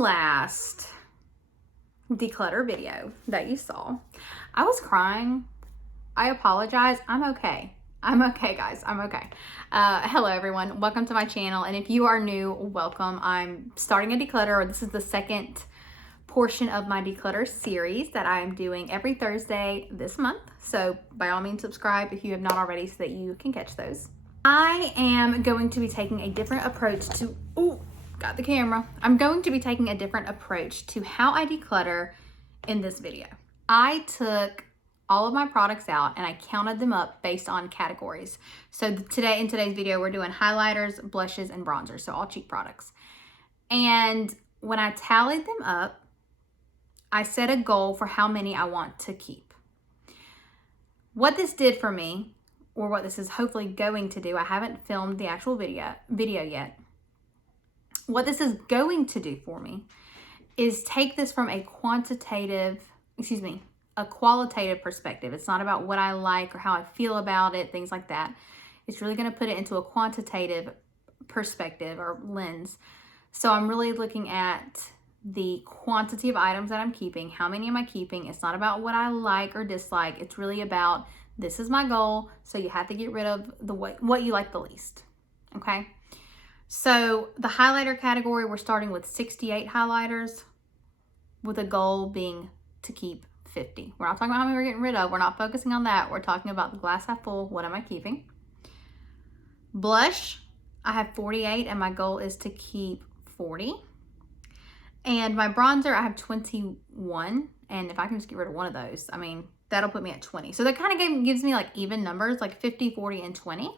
last declutter video that you saw, I was crying. I apologize. I'm okay. I'm okay, guys. I'm okay. Hello, everyone. Welcome to my channel. And if you are new, welcome. I'm starting a declutter, or this is the second portion of my declutter series that I am doing every Thursday this month. So by all means, subscribe if you have not already so that you can catch those. I am going to be taking a different approach to, got the camera. I'm going to be taking a different approach to how I declutter in this video. I took all of my products out and I counted them up based on categories. So in today's video, we're doing highlighters, blushes, and bronzers. So all cheap products. And when I tallied them up, I set a goal for how many I want to keep. What this did for me, or what this is hopefully going to do, I haven't filmed the actual video yet. What this is going to do for me is take this from a qualitative perspective. It's not about what I like or how I feel about it, things like that. It's really going to put it into a quantitative perspective or lens. So I'm really looking at the quantity of items that I'm keeping. How many am I keeping? It's not about what I like or dislike. It's really about, this is my goal. So you have to get rid of what you like the least. Okay. So the highlighter category, we're starting with 68 highlighters with a goal being to keep 50. We're not talking about how many we're getting rid of. We're not focusing on that. We're talking about the glass half full. What am I keeping? Blush, I have 48 and my goal is to keep 40. And my bronzer, I have 21. And if I can just get rid of one of those, I mean, that'll put me at 20. So that kind of gives me like even numbers, like 50, 40, and 20.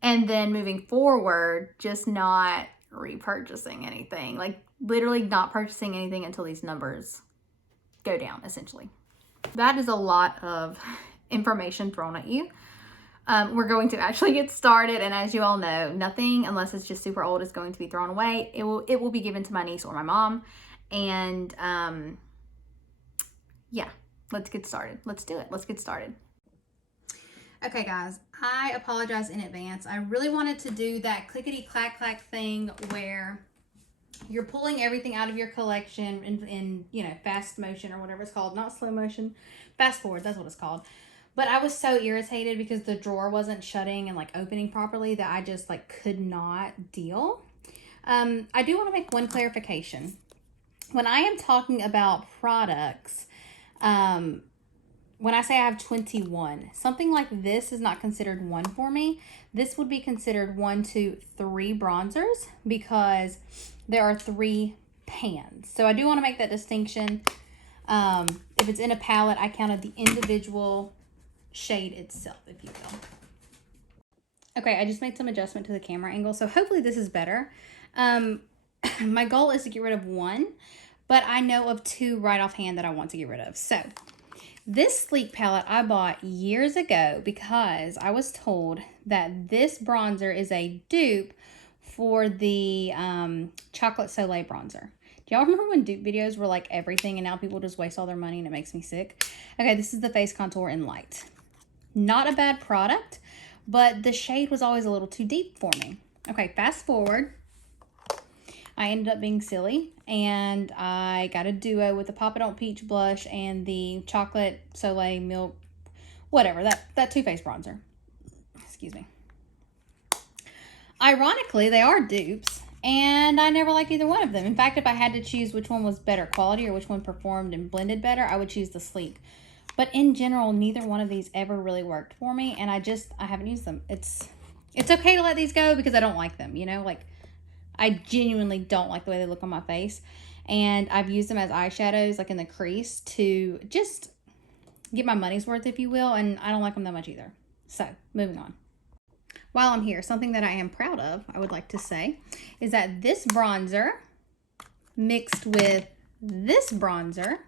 And then moving forward, just not repurchasing anything, like literally not purchasing anything until these numbers go down, essentially. That is a lot of information thrown at you. We're going to actually get started. And as you all know, nothing, unless it's just super old, is going to be thrown away. It will be given to my niece or my mom. And yeah, let's get started. Let's do it. Let's get started. Okay, guys, I apologize in advance. I really wanted to do that clickety-clack-clack thing where you're pulling everything out of your collection in fast motion or whatever it's called. Not slow motion, fast forward, that's what it's called. But I was so irritated because the drawer wasn't shutting and like opening properly that I just like could not deal. I do want to make one clarification. When I am talking about products, when I say I have 21, something like this is not considered one for me. This would be considered 1, 2, 3 bronzers because there are 3 pans. So I do want to make that distinction. If it's in a palette, I counted the individual shade itself, if you will. Okay, I just made some adjustment to the camera angle, so hopefully this is better. My goal is to get rid of 1, but I know of 2 right offhand that I want to get rid of. So this Sleek palette I bought years ago because I was told that this bronzer is a dupe for the Chocolate Soleil bronzer. Do y'all remember when dupe videos were like everything and now people just waste all their money and it makes me sick? Okay, this is the face contour in light. Not a bad product, but the shade was always a little too deep for me. Okay, fast forward. I ended up being silly and I got a duo with the Papa Don't Peach blush and the Chocolate Soleil Milk, whatever, that Too Faced bronzer. Excuse me. Ironically, they are dupes and I never liked either one of them. In fact, if I had to choose which one was better quality or which one performed and blended better, I would choose the Sleek. But in general, neither one of these ever really worked for me and I haven't used them. It's okay to let these go because I don't like them, like I genuinely don't like the way they look on my face. And I've used them as eyeshadows, like in the crease, to just get my money's worth, if you will. And I don't like them that much either. So, moving on. While I'm here, something that I am proud of, I would like to say, is that this bronzer mixed with this bronzer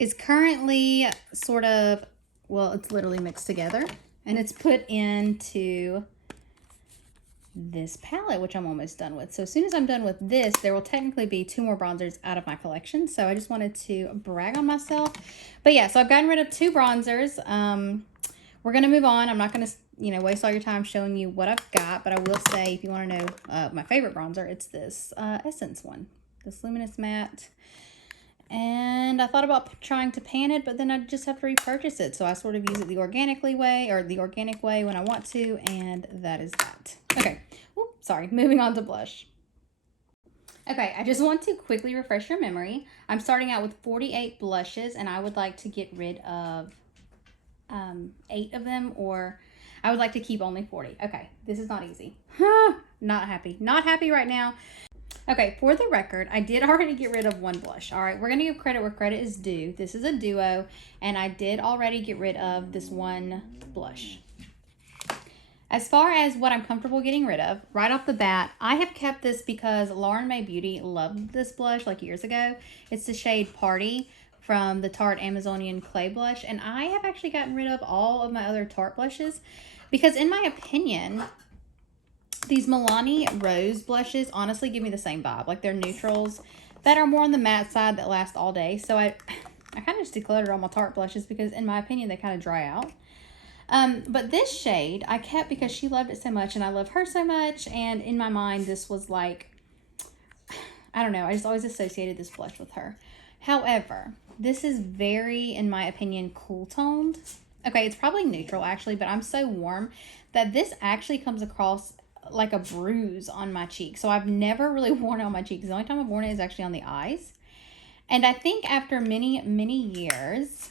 is currently sort of, well, it's literally mixed together. And it's put into this palette, which I'm almost done with. So as soon as I'm done with this, there will technically be 2 more bronzers out of my collection. So I just wanted to brag on myself. But yeah, so I've gotten rid of 2 bronzers. We're going to move on. I'm not going to you know, waste all your time showing you what I've got, but I will say, if you want to know my favorite bronzer, it's this Essence one, this Luminous Matte. And I thought about trying to pan it, but then I just have to repurchase it. So I sort of use it the organic way when I want to, and that is that. Okay, sorry, moving on to blush. Okay, I just want to quickly refresh your memory. I'm starting out with 48 blushes, and I would like to get rid of 8 of them, or I would like to keep only 40. Okay, this is not easy. Not happy. Not happy right now. Okay, for the record, I did already get rid of 1 blush. All right, we're going to give credit where credit is due. This is a duo, and I did already get rid of this 1 blush. As far as what I'm comfortable getting rid of, right off the bat, I have kept this because Lauren Mae Beauty loved this blush like years ago. It's the shade Party from the Tarte Amazonian Clay Blush, and I have actually gotten rid of all of my other Tarte blushes because, in my opinion, these Milani Rose blushes honestly give me the same vibe. Like, they're neutrals that are more on the matte side that last all day. So I kind of just decluttered all my Tarte blushes because, in my opinion, they kind of dry out. But this shade I kept because she loved it so much and I love her so much. And in my mind, this was like, I don't know, I just always associated this blush with her. However, this is very, in my opinion, cool toned. Okay, it's probably neutral actually, but I'm so warm that this actually comes across like a bruise on my cheek. So I've never really worn it on my cheeks. The only time I've worn it is actually on the eyes. And I think after many, many years,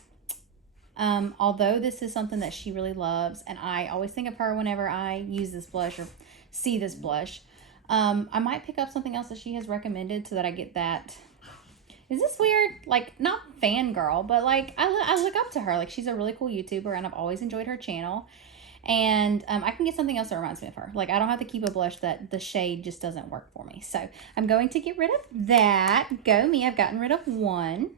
although this is something that she really loves, and I always think of her whenever I use this blush or see this blush, I might pick up something else that she has recommended so that I get that. Is this weird? Like, not fangirl, but like I look up to her. Like, she's a really cool YouTuber, and I've always enjoyed her channel. And I can get something else that reminds me of her. Like, I don't have to keep a blush that the shade just doesn't work for me. So I'm going to get rid of that. Go me, I've gotten rid of 1.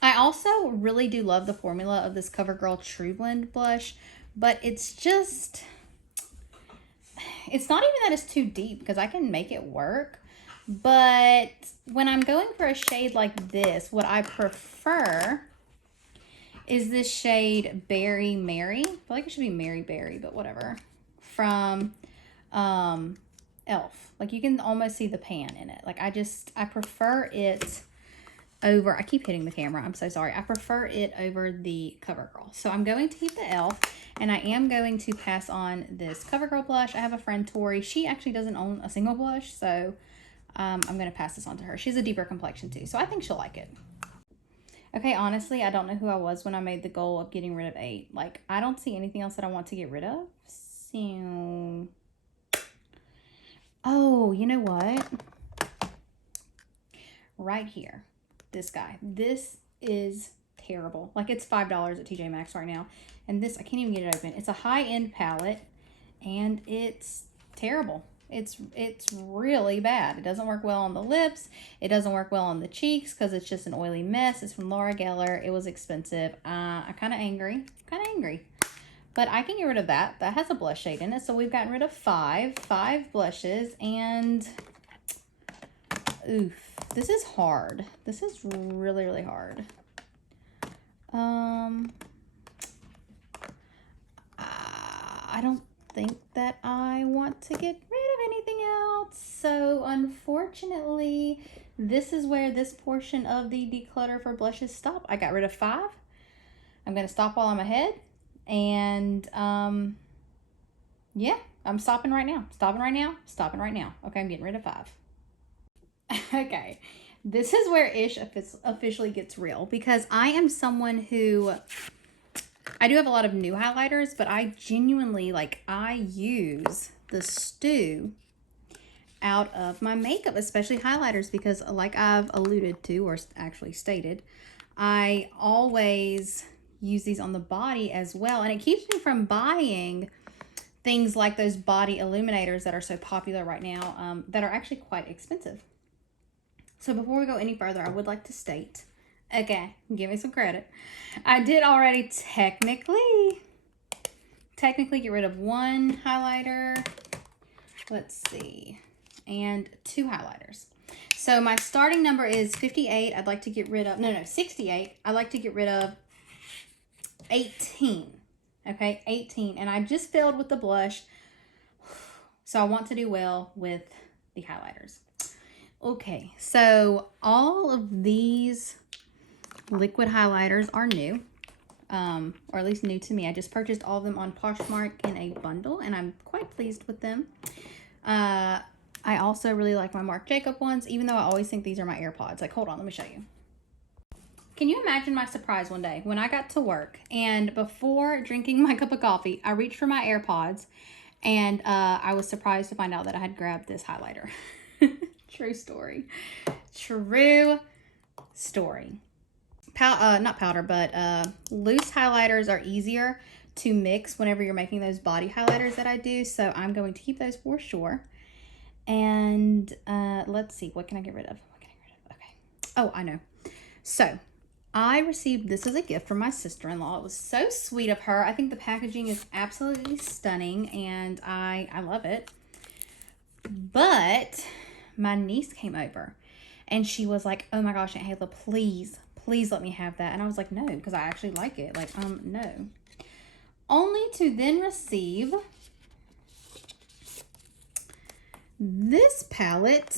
I also really do love the formula of this CoverGirl True Blend blush, but it's just, it's not even that it's too deep because I can make it work. But when I'm going for a shade like this, what I prefer is this shade Berry Mary. I feel like it should be Mary Berry, but whatever. From e.l.f. Like, you can almost see the pan in it. Like, I prefer it over, I keep hitting the camera, I'm so sorry. I prefer it over the CoverGirl. So I'm going to keep the e.l.f. and I am going to pass on this CoverGirl blush. I have a friend, Tori. She actually doesn't own a single blush, so I'm going to pass this on to her. She has a deeper complexion too, so I think she'll like it. Okay, honestly, I don't know who I was when I made the goal of getting rid of 8. Like, I don't see anything else that I want to get rid of. So, oh, you know what? Right here. This guy. This is terrible. Like, it's $5 at TJ Maxx right now. And this, I can't even get it open. It's a high-end palette, and it's terrible. It's really bad. It doesn't work well on the lips. It doesn't work well on the cheeks because it's just an oily mess. It's from Laura Geller. It was expensive. I'm kind of angry. But I can get rid of that. That has a blush shade in it. So we've gotten rid of 5 blushes. And oof, this is hard. This is really, really hard. I don't think that I want to get rid of anything else. So unfortunately, this is where this portion of the declutter for blushes stop. I got rid of 5. I'm going to stop while I'm ahead. And yeah, I'm stopping right now. Stopping right now. Okay, I'm getting rid of 5. Okay, this is where Ish officially gets real, because I am someone who, I do have a lot of new highlighters, but I genuinely, like, I use the stew out of my makeup, especially highlighters, because like I've alluded to, or actually stated, I always use these on the body as well, and it keeps me from buying things like those body illuminators that are so popular right now, that are actually quite expensive. So before we go any further, I would like to state, okay, give me some credit, I did already technically get rid of 1 highlighter, let's see, and 2 highlighters. So my starting number is 58. I'd like to get rid of, no, 68. I'd like to get rid of 18. Okay, 18. And I just filled with the blush. So I want to do well with the highlighters. Okay, so all of these liquid highlighters are new. Or at least new to me. I just purchased all of them on Poshmark in a bundle, and I'm quite pleased with them. I also really like my Marc Jacob ones, even though I always think these are my AirPods. Like, hold on, let me show you. Can you imagine my surprise one day when I got to work and before drinking my cup of coffee, I reached for my AirPods and I was surprised to find out that I had grabbed this highlighter. True story. True story. Not powder, but loose highlighters are easier to mix whenever you're making those body highlighters that I do. So I'm going to keep those for sure. And let's see, what can I get rid of? What can I get rid of? Okay. Oh, I know. So I received this as a gift from my sister-in-law. It was so sweet of her. I think the packaging is absolutely stunning and I love it. But my niece came over and she was like, oh my gosh, Aunt Hayla, please let me have that. And I was like, no, because I actually like it. Like, no. Only to then receive this palette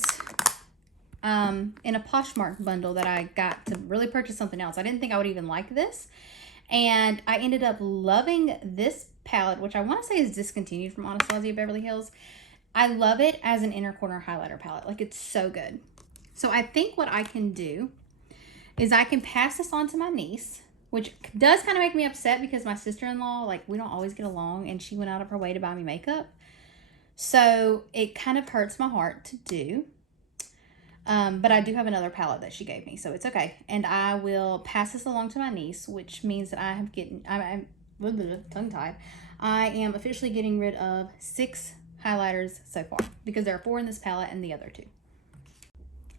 in a Poshmark bundle that I got to really purchase something else. I didn't think I would even like this. And I ended up loving this palette, which I want to say is discontinued from Anastasia Beverly Hills. I love it as an inner corner highlighter palette. Like, it's so good. So I think what I can do is I can pass this on to my niece, which does kind of make me upset because my sister-in-law, like, we don't always get along, and she went out of her way to buy me makeup. So it kind of hurts my heart to do. But I do have another palette that she gave me, so it's okay. And I will pass this along to my niece, which means that I'm tongue-tied. I am officially getting rid of 6 highlighters so far because there are 4 in this palette and the other 2.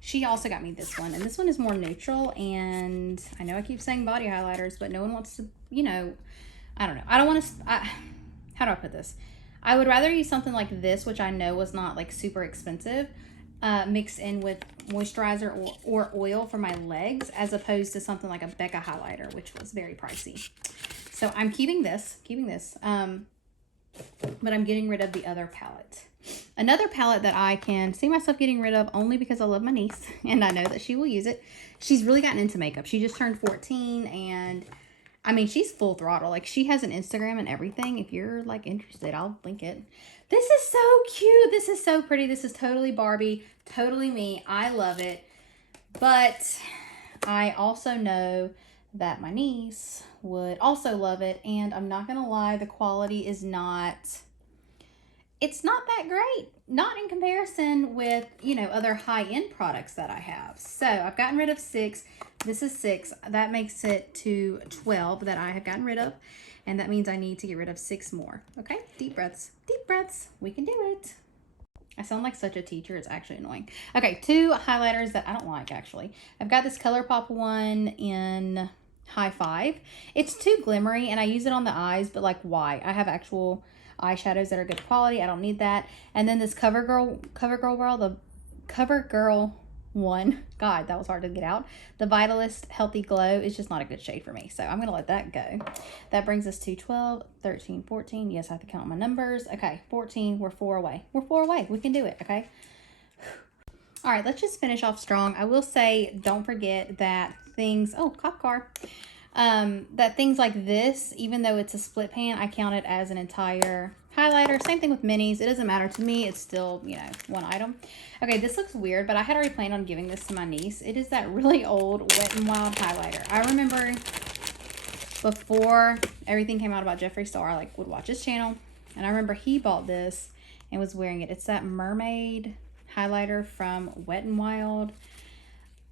She also got me this one, and this one is more neutral, and I know I keep saying body highlighters, but no one wants to, you know, I don't know. I don't want to, how do I put this? I would rather use something like this, which I know was not like super expensive, mixed in with moisturizer or oil for my legs, as opposed to something like a Becca highlighter, which was very pricey. So I'm keeping this, but I'm getting rid of the other palette. Another palette that I can see myself getting rid of only because I love my niece and I know that she will use it. She's really gotten into makeup. She just turned 14 and I mean, she's full throttle. Like, she has an Instagram and everything. If you're like interested, I'll link it. This is so cute. This is so pretty. This is totally Barbie, totally me. I love it. But I also know that my niece would also love it. And I'm not going to lie, the quality is not... It's not that great, not in comparison with, you know, other high-end products that I have. So I've gotten rid of 6. This is 6. That makes it to 12 that I have gotten rid of. And that means I need to get rid of 6 more. Okay, deep breaths, deep breaths. We can do it. I sound like such a teacher. It's actually annoying. Okay, 2 highlighters that I don't like, actually. I've got this ColourPop one in High 5. It's too glimmery, and I use it on the eyes, but like, why? I have actual eyeshadows that are good quality. I don't need that. And then this CoverGirl one, God, that was hard to get out. The Vitalist Healthy Glow is just not a good shade for me, so I'm gonna let that go. That brings us to 12, 13, 14. Yes, I have to count my numbers. Okay, 14. We're 4 away. We're 4 away. We can do it. Okay. All right, let's just finish off strong. I will say, don't forget that things. Oh, cop car. That things like this, even though it's a split pan, I count it as an entire highlighter. Same thing with minis. It doesn't matter to me. It's still, you know, one item. Okay, this looks weird, but I had already planned on giving this to my niece. It is that really old Wet n Wild highlighter. I remember before everything came out about Jeffree Star, I like would watch his channel, and I remember he bought this and was wearing it. It's that mermaid highlighter from Wet n Wild.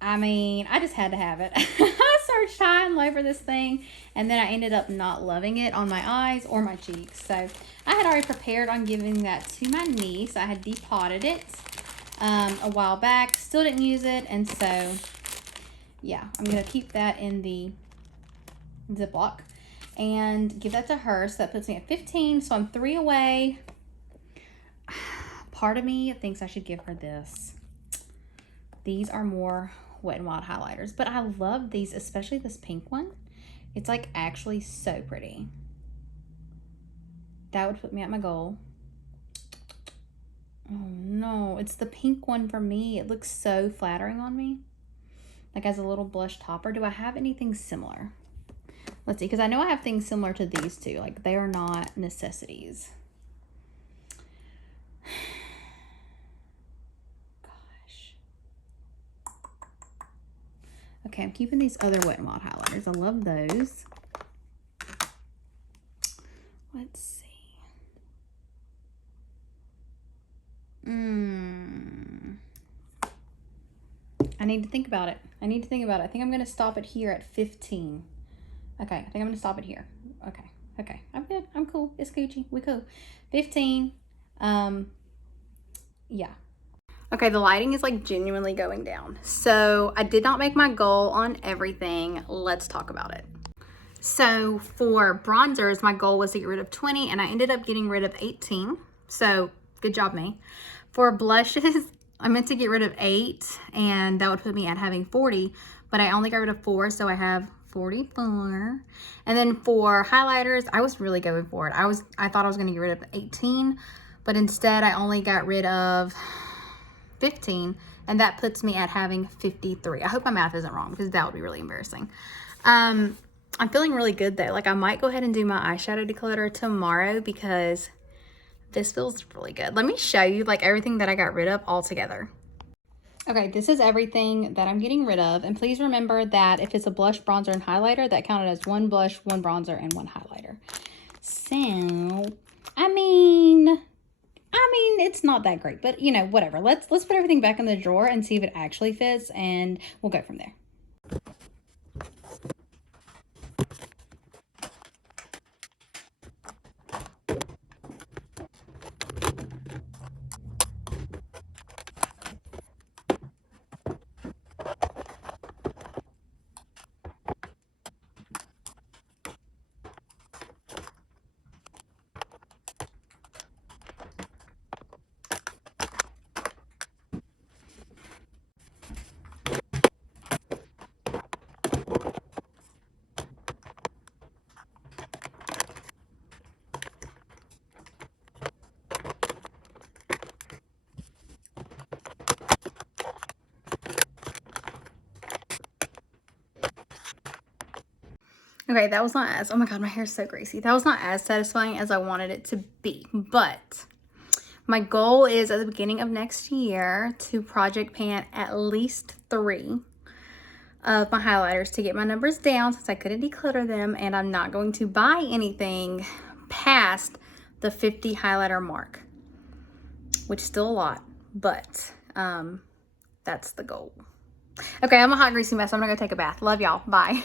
I mean, I just had to have it. I searched high and low for this thing, and then I ended up not loving it on my eyes or my cheeks. So I had already prepared on giving that to my niece. I had depotted it a while back, still didn't use it, and so yeah, I'm gonna keep that in the Ziploc and give that to her. So that puts me at 15. So I'm 3 away. Part of me thinks I should give her this. These are more Wet n Wild highlighters, but I love these, especially this pink one. It's like actually so pretty. That would put me at my goal. Oh no, it's the pink one for me. It looks so flattering on me. Like as a little blush topper. Do I have anything similar? Let's see, because I know I have things similar to these two. Like they are not necessities. Gosh. Okay, I'm keeping these other Wet n Wild highlighters. I love those. Let's see. I need to think about it. I think I'm going to stop it here at 15. Okay, I think I'm going to stop it here. Okay, I'm good. I'm cool. It's Gucci. We cool. 15. Yeah. Okay, the lighting is like genuinely going down. So I did not make my goal on everything. Let's talk about it. So for bronzers, my goal was to get rid of 20 and I ended up getting rid of 18. So good job, me. For blushes, I meant to get rid of 8 and that would put me at having 40, but I only got rid of 4, so I have 44. And then for highlighters, I was really going for it. I thought I was going to get rid of 18, but instead I only got rid of 15, and that puts me at having 53. I hope my math isn't wrong because that would be really embarrassing. I'm feeling really good though. Like I might go ahead and do my eyeshadow declutter tomorrow because this feels really good. Let me show you like everything that I got rid of all together. Okay, this is everything that I'm getting rid of. And please remember that if it's a blush, bronzer, and highlighter, that counted as 1 blush, 1 bronzer, and 1 highlighter. So, I mean, it's not that great, but you know, whatever. Let's put everything back in the drawer and see if it actually fits, and we'll go from there. Okay, that was not as, oh my God, my hair's so greasy. That was not as satisfying as I wanted it to be, but my goal is at the beginning of next year to project pan at least 3 of my highlighters to get my numbers down since I couldn't declutter them, and I'm not going to buy anything past the 50 highlighter mark, which is still a lot, but that's the goal. Okay, I'm a hot greasy mess. I'm gonna go take a bath. Love y'all. Bye.